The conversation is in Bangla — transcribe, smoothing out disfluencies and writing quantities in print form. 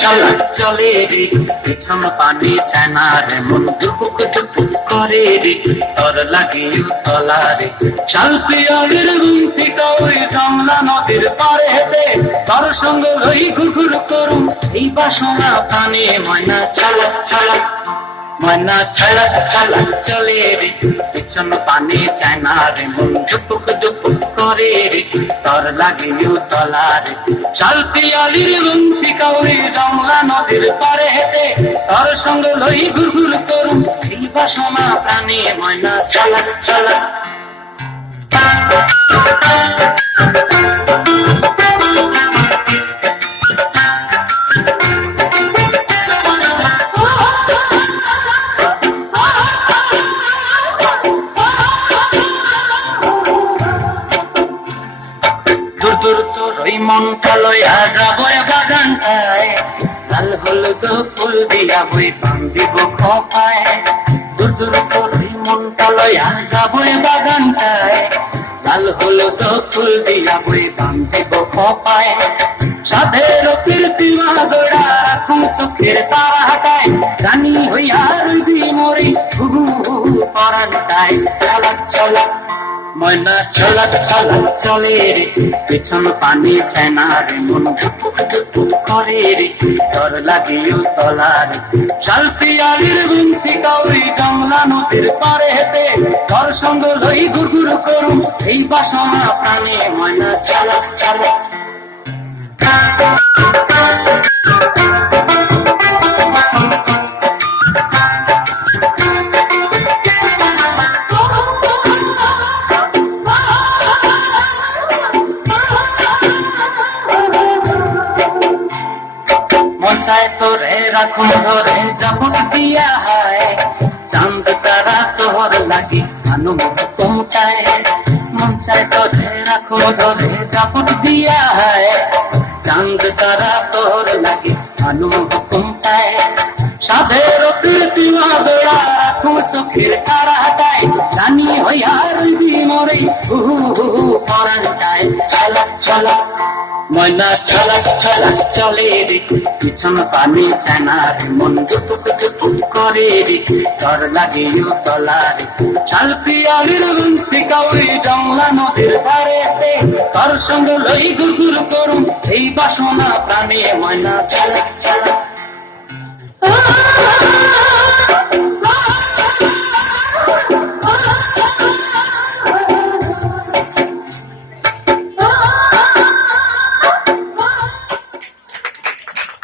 চলা চলে রে পিছন পানি চায় না রে মন দুপুক দুপুক করে রে তোর লাগে তলা রে শাল পিয়ালের গুনতি কাউরি কামলা নদীর পারে হেঁটে তোর সঙ্গ লই ঘুরঘুর করুম এই বাসনা প্রাণে ময়না চলা চলা ময়না চলা চলা চলে রে পিছন পানি চায় না রে মন দুপুক দুপুক করে রে তোর লাগে তলা রে শাল পিয়ালির গুনতি কাউরি কামলা নদীর পারে হেঁটে তোর সঙ্গ লই ঘুরঘুর করুম এই বাসনা প্রাণে ময়না চলা চলা মনটা লইয়া যাবো বাগানটায় লাল হলুদ ফুল দিয়া বই পান দিব খপায় দূর দূর করে মনটা লইয়া যাবো বাগানটায় লাল হলুদ ফুল দিয়া বই পান দিব খপায় সাধের কীর্তি মাদড়া রাখুন চোখের তারা হাটায় রানী হইয়া রইবি মরি ঘুঘু পরানটায় চলা চলা ময়না চলা চলা চলে রে পেছন পানি চায় না রে মন ধুপুক ধুপুক করে রে তোর লাগিও তলা রে শাল পিয়ালির গুনতি কাউরি কামলা নদীর পারে হেঁটে তোর সঙ্গ লই ঘুরঘুর করুম এই বাসনা প্রাণে ময়না চলা চলা মনসায় তোরে রাখুন ধরে জাপুট দিয়া হয় চাঁদ তারা তোর লাগি অনুমত কমটায় মনসায় তোরে রাখুন ধরে জাপুট দিয়া হয় চাঁদ তারা তোর লাগি অনুমত কমটায় সাধের কীর্তি মাদড়া রাখুন চোখের তারা হাটায় রানী হইয়া রইবি মরে পরানটায় চলা চলা ময়না চলা চলা চলে রে পিছন পানি চায় না রে মন দুপুক দুপুক করে রে তোর লাগে তলা রে শাল পিয়ালির গুনতি কাউরি জংলা নদীর পারেতে তোর সঙ্গ লই ঘুরঘুর করুম এই বাসনা প্রাণে ময়না চলা চলা